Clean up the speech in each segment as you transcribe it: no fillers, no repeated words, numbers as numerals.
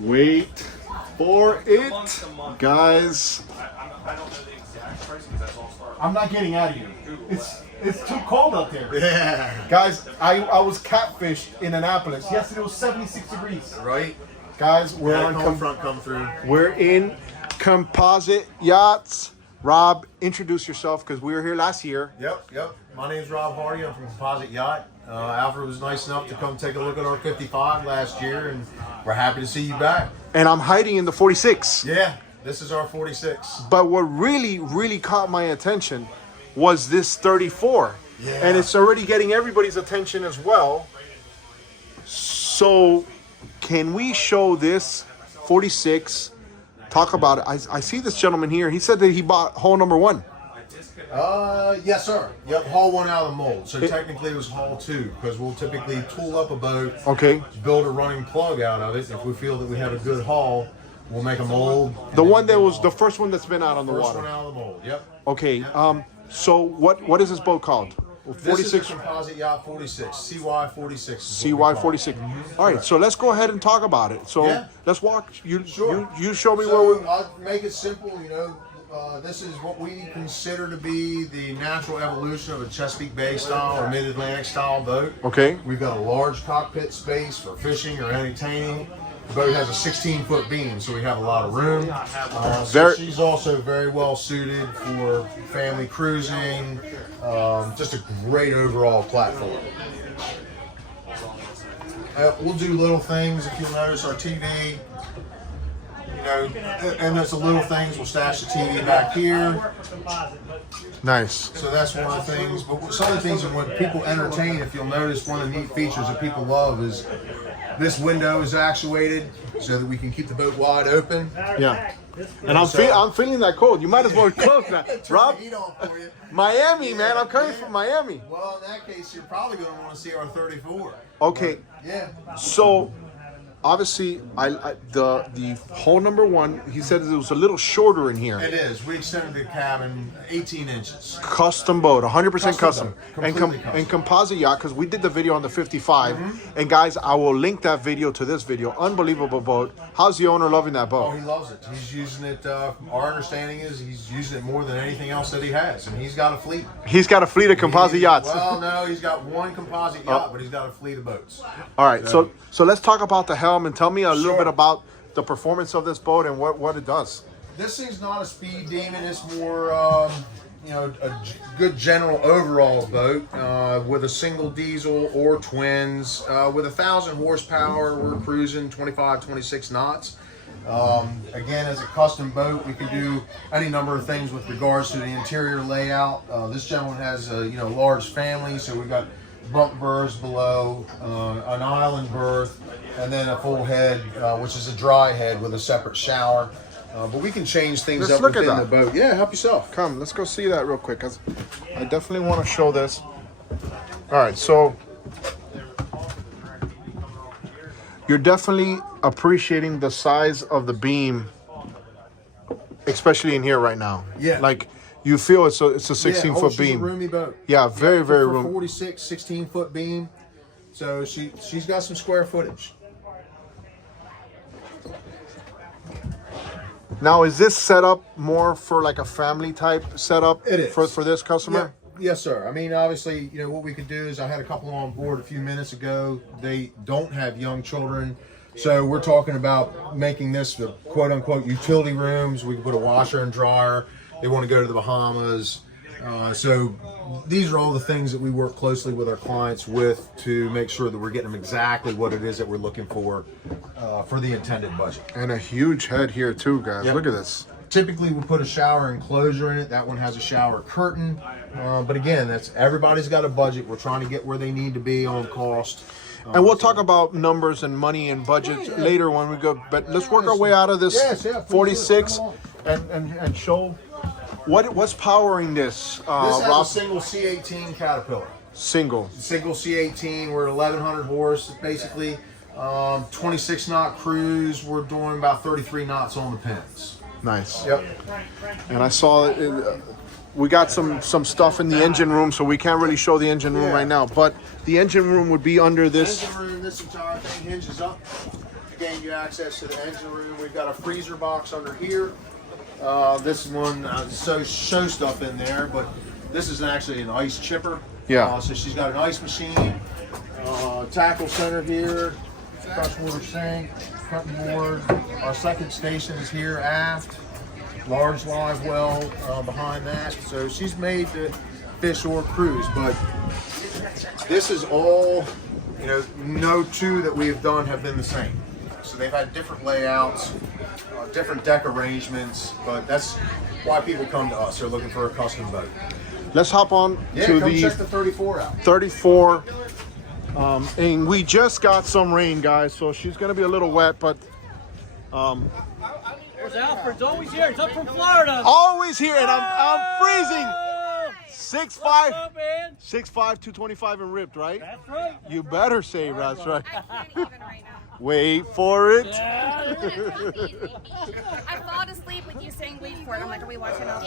Wait for it, guys. I don't know the exact price because that's all started. I'm not getting out of here. It's too cold out there. Yeah. Guys, I was catfished in Annapolis. Yesterday it was 76 degrees. Right. Guys, we're come through. We're in Composite Yachts. Rob, introduce yourself because we were here last year. Yep. My name's Rob Hardy. I'm from Composite Yacht. Alfred was nice enough to come take a look at our 55 last year, and we're happy to see you back. And I'm hiding in the 46. Yeah, this is our 46. But what really caught my attention was this 34. Yeah. And it's already getting everybody's attention as well. So can we show this 46? Talk about it. I see this gentleman here. He said that he bought hull number 1. Yes, sir. Yep, haul 1 out of the mold. So technically it was haul 2 because we'll typically tool up a boat, okay, build a running plug out of it. If we feel that we have a good haul, we'll make a mold. The one that was the first one that's been out on the First water. one out of the mold. Yep. Okay. So what is this boat called? 46. This is a Composite Yacht 46, CY46. CY46. All right, so let's go ahead and talk about it. So Yeah. let's walk. You show me So where we. I'll make it simple. This is what we consider to be the natural evolution of a Chesapeake Bay style or Mid-Atlantic style boat. Okay. We've got a large cockpit space for fishing or entertaining. The boat has a 16-foot beam, so we have a lot of room. So she's also very well suited for family cruising. Just a great overall platform. We'll do little things. If you'll notice our TV, and that's the little things. We'll stash the TV back here. Nice. So that's one of the things. But some of the things, and when people entertain, if you'll notice, one of the neat features that people love is this window is actuated so that we can keep the boat wide open. Yeah. And I'm feeling that cold. You might as well close that. Rob, Turn the heat on for you. Miami, man. I'm coming from Miami. Well, in that case, you're probably going to want to see our 34. Okay. Yeah. So obviously, the hull number 1. He said it was a little shorter in here. It is. We extended the cabin 18 inches. Custom boat, 100% custom. Completely custom. And Composite Yacht, because we did the video on the 55. And guys, I will link that video to this video. Unbelievable boat. How's the owner loving that Oh, boat? he loves it. He's using it. Our understanding is he's using it more than anything else that he has, and he's got a fleet. He's got a fleet of Composite Yachts. Well, no, he's got one composite yacht, but he's got a fleet of boats. All right, so let's talk about the helm and tell me a little Sure. bit about the performance of this boat and what it does. This thing's not a speed demon. It's more, a good general overall boat with a single diesel or twins. With 1,000 horsepower, we're cruising 25, 26 knots. Again, as a custom boat, we can do any number of things with regards to the interior layout. This gentleman has a large family, so we've got bunk berths below, an island berth, and then a full head, which is a dry head with a separate shower. But we can change things up within the boat. Yeah, help yourself. Come, let's go see that real quick, because I definitely want to show this. All right, so you're definitely appreciating the size of the beam, especially in here right now. Yeah. Like, you feel it's a 16-foot she's beam. a roomy boat. Yeah, very for roomy. 46, 16-foot beam. So she's got some square footage. Now, is this set up more for like a family type setup? It is. For this customer? Yeah. Yes, sir. I mean, obviously, what we could do is I had a couple on board a few minutes ago. They don't have young children. So we're talking about making this the quote-unquote utility rooms. We can put a washer and dryer. They want to go to the Bahamas. So these are all the things that we work closely with our clients with to make sure that we're getting them exactly what it is that we're looking for the intended budget. And a huge head here too, guys. Yep. Look at this. Typically, we put a shower enclosure in it. That one has a shower curtain. But again, everybody's got a budget. We're trying to get where they need to be on cost. And we'll talk about numbers and money and budget later when we go. But let's work our way out of this 46 and show what's powering this. This has Rob? a single C18 Caterpillar. Single C18. We're 1,100 horse, basically. 26 knot cruise. We're doing about 33 knots on the pins. Nice. Yep. And I saw we got some stuff in the engine room, so we can't really show the engine room right now. But the engine room would be under this. Engine room, this entire thing hinges up. gain you access to the engine room. We've got a freezer box under here. This one show stuff in there, but this is actually an ice chipper. Yeah. So she's got an ice machine, tackle center here, freshwater sink, cutting board. Our second station is here aft. Large live well behind that. So she's made to fish or cruise, but this is all, you know, no two that we have done have been the same. So they've had different layouts, different deck arrangements, but that's why people come to us. They're looking for a custom boat. Let's hop on to come the check the 34 out. 34. And we just got some rain, guys, so she's gonna be a little wet, but There's Alfred's always here. He's up from Florida. always here, and I'm freezing. 6'5", What's up, man? 6'5", 225 and ripped, right? That's right. You better say that's right. I can't even right now. Wait for it. Yeah. I fall asleep with you saying wait for it. I'm like, are we watching all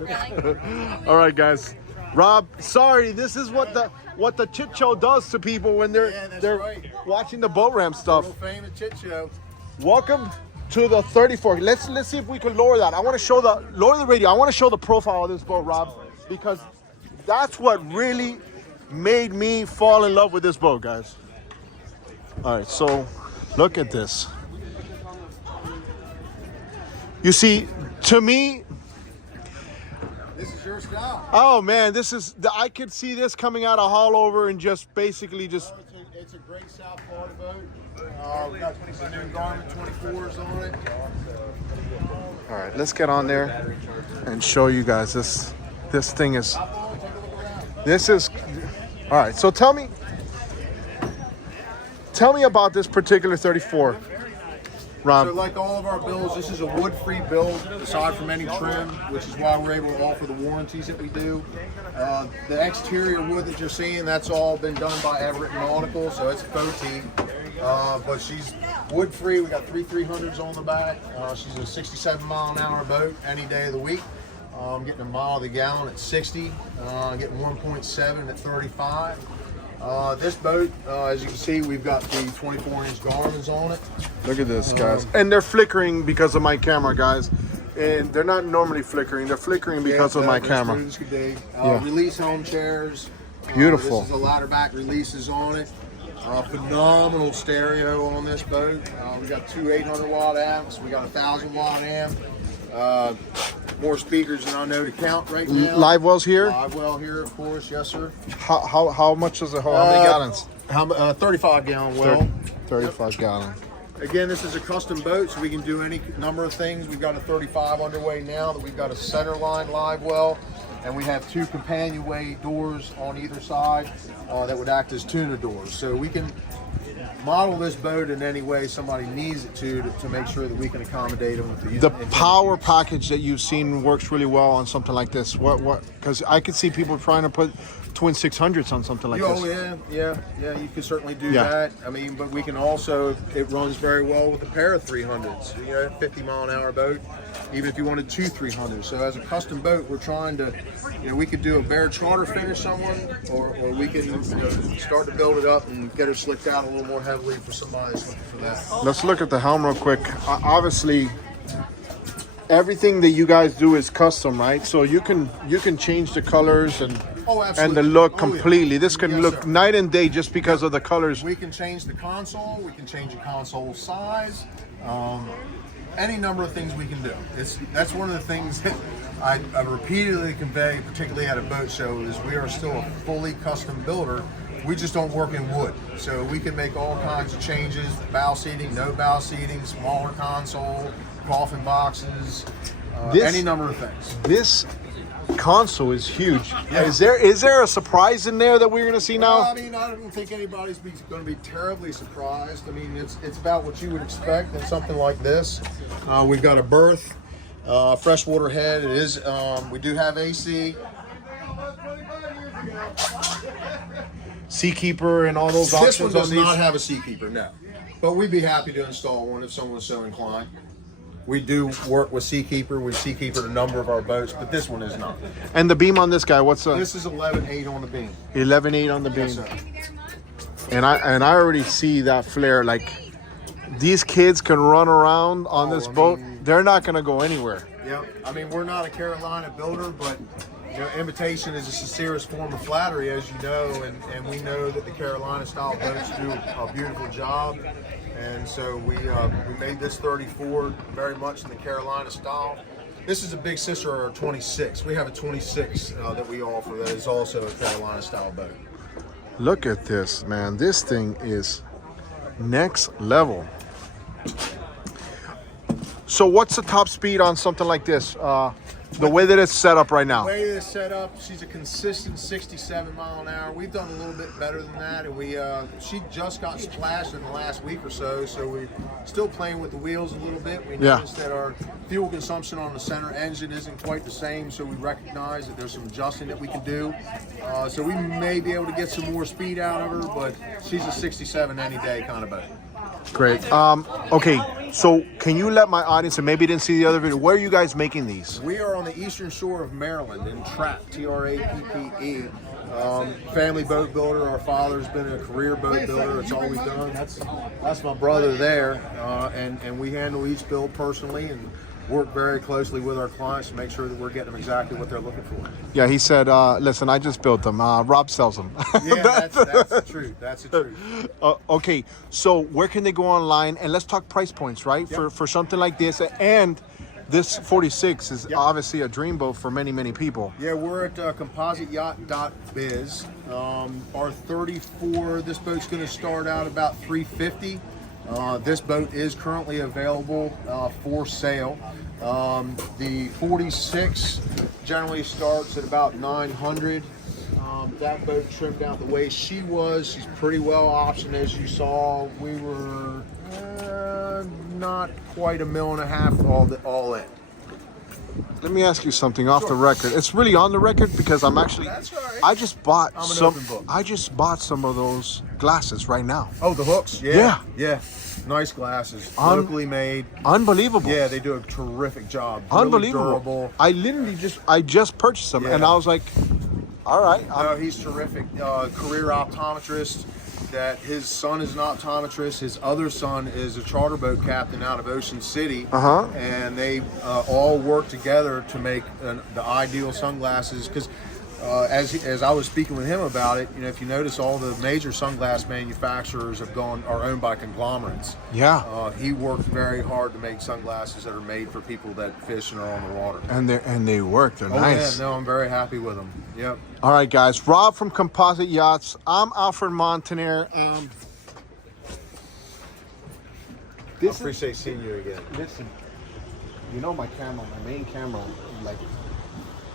Really? All right, guys. Rob, sorry, this is what the Chit Show does to people when they're right. watching the boat ramp stuff. World famous Chit Show. Welcome to the 34. Let's see if we can lower that. I want to show lower the radio. I want to show the profile of this boat, Rob, because that's what really made me fall in love with this boat, guys. All right, so look at this. You see, to me, This is your style. oh man, I could see this coming out of Haulover and just basically just. It's a great South Florida boat. We got the new Garmin 24s on it. All right, let's get on there and show you guys this thing is. This is. All right, so tell me about this particular 34, Rob. So like all of our builds, this is a wood-free build aside from any trim, which is why we're able to offer the warranties that we do. The exterior wood that you're seeing, that's all been done by Everett Nautical, so it's faux teak. But she's wood-free. We got 300s on the back. She's a 67-mile-an-hour boat any day of the week. Getting a mile to the gallon at 60, getting 1.7 at 35. This boat, as you can see, we've got the 24-inch Garmin's on it. Look at this, guys. And they're flickering because of my camera, guys. And they're not normally flickering. They're flickering because of my camera. Release home chairs. Beautiful. This is a ladder back releases on it. Phenomenal stereo on this boat. We got two 800-watt amps. We got a 1,000-watt amp. More speakers than I know to count right now. Live wells here. Live well here, of course. Yes, sir. How much does it hold? How many gallons? 35-gallon well. 35 gallon. Again, this is a custom boat, so we can do any number of things. We've got a 35 underway now that we've got a center line live well, and we have two companionway doors on either side that would act as tuna doors. So we can model this boat in any way somebody needs it to make sure that we can accommodate them with The power package that you've seen works really well on something like this. What? Because I could see people trying to put twin 600s on something like this. Oh yeah. You can certainly do that. I mean, but we can also. It runs very well with a pair of 300s. 50-mile-an-hour boat. Even if you wanted two 300s. So as a custom boat, we're trying to. We could do a bare charter finish someone, or we can start to build it up and get her slicked out a little more heavily for somebody that's looking for that. Let's look at the helm real quick. Obviously, everything that you guys do is custom, right? So you can change the colors and the look completely. Yeah. This can Yes, look sir. night and day just because of the colors. We can change the console. We can change the console size. Any number of things we can do. That's one of the things that I repeatedly convey, particularly at a boat show, is we are still a fully custom builder. We just don't work in wood. So we can make all kinds of changes, bow seating, no bow seating, smaller console, coffin boxes, any number of things. This console is huge. Yeah. Is there a surprise in there that we're gonna see now? Well, I mean, I don't think anybody's going to be terribly surprised. I mean, it's about what you would expect in something like this. We've got a berth, freshwater head. It is. We do have AC. Seakeeper and all those This one options does on these. not have a seakeeper, no. But we'd be happy to install one if someone was so inclined. We do work with Seakeeper. We've Seakeepered a number of our boats, but this one is not. And the beam on this guy, what's the This is 11.8 on the beam. 11.8 on the beam? Yes, sir. And I already see that flare. Like these kids can run around on this I boat, mean- they're not going to go anywhere. Yeah, I mean, we're not a Carolina builder, but you know, imitation is a sincerest form of flattery, as you know, and we know that the Carolina style boats do a beautiful job, and so we made this 34 very much in the Carolina style. This is a big sister of our 26. We have a 26 that we offer that is also a Carolina style boat. Look at this, man. This thing is next level. So what's the top speed on something like this? The way that it's set up right now. The way it's set up, she's a consistent 67 mile an hour. We've done a little bit better than that, and she just got splashed in the last week or so, so we're still playing with the wheels a little bit. We noticed that our fuel consumption on the center engine isn't quite the same, so we recognize that there's some adjusting that we can do. So we may be able to get some more speed out of her, but she's a 67 any day kind of boat. Great. Okay, so can you let my audience, and maybe didn't see the other video, where are you guys making these? We are on the eastern shore of Maryland in Trappe, T-R-A-P-P-E. Family boat builder. Our father's been a career boat builder. It's all we've done. That's my brother there, and we handle each build personally and work very closely with our clients to make sure that we're getting them exactly what they're looking for. Yeah, he said, listen, I just built them. Rob sells them. Yeah, that's the truth. That's the truth. Okay, so where can they go online? And let's talk price points, right? Yep. For something like this. And this 46 is obviously a dream boat for many, many people. Yeah, we're at compositeyacht.biz. Our 34, this boat's going to start out about $350. This boat is currently available for sale. The 46 generally starts at about $900. That boat trimmed out the way she was. She's pretty well optioned, as you saw. We were not quite $1.5 million all in. Let me ask you something off the record. It's really on the record because I'm actually. That's all right. I just bought I'm an some. open book. I just bought some of those glasses right now. Oh, the hooks? Yeah. Yeah. Nice glasses. Locally made. Unbelievable. Yeah, they do a terrific job. Unbelievable. Really durable. I literally just purchased them, and I was like, all right. No, he's terrific. Career optometrist. That his son is an optometrist. His other son is a charter boat captain out of Ocean City. And they all work together to make the ideal sunglasses. Because as I was speaking with him about it, you know, if you notice, all the major sunglass manufacturers are owned by conglomerates. Yeah. He worked very hard to make sunglasses that are made for people that fish and are on the water. And they work. They're nice. Yeah, no, I'm very happy with them. Yep. All right, guys. Rob from Composite Yachts. I'm Alfred Montaner. I appreciate seeing you again. Listen, you know my main camera, like,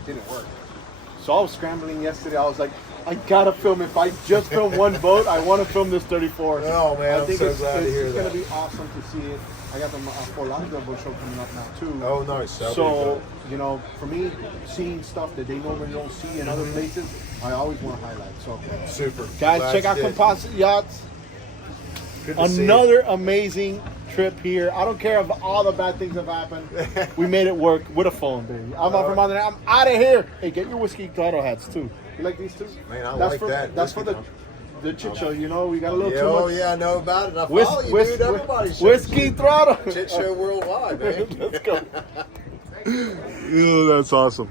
didn't work. So I was scrambling yesterday. I was like, I gotta film. If I just film one boat, I want to film this 34. Oh man, I think I'm so glad to hear it's that. gonna be awesome to see it. I got the Fort Lauderdale boat show coming up now too. Oh, nice. That'll be So you know, for me, seeing stuff that they normally don't see in other places, I always want to highlight. So super. guys, Glad check you out did. Composite Yachts. Good to see Another amazing trip here. I don't care if all the bad things have happened. We made it work with a phone, baby. I'm up from under. I'm out of here. Hey, get your whiskey throttle hats too. You like these too? Man, I That's like for, that. That's for Whiskey the Chit Show. You know, we got a little Yeah, too much. oh yeah, I know about it. I follow you, dude. Everybody's whiskey throttle. Chit Show worldwide, man. Let's go. Yeah, that's awesome.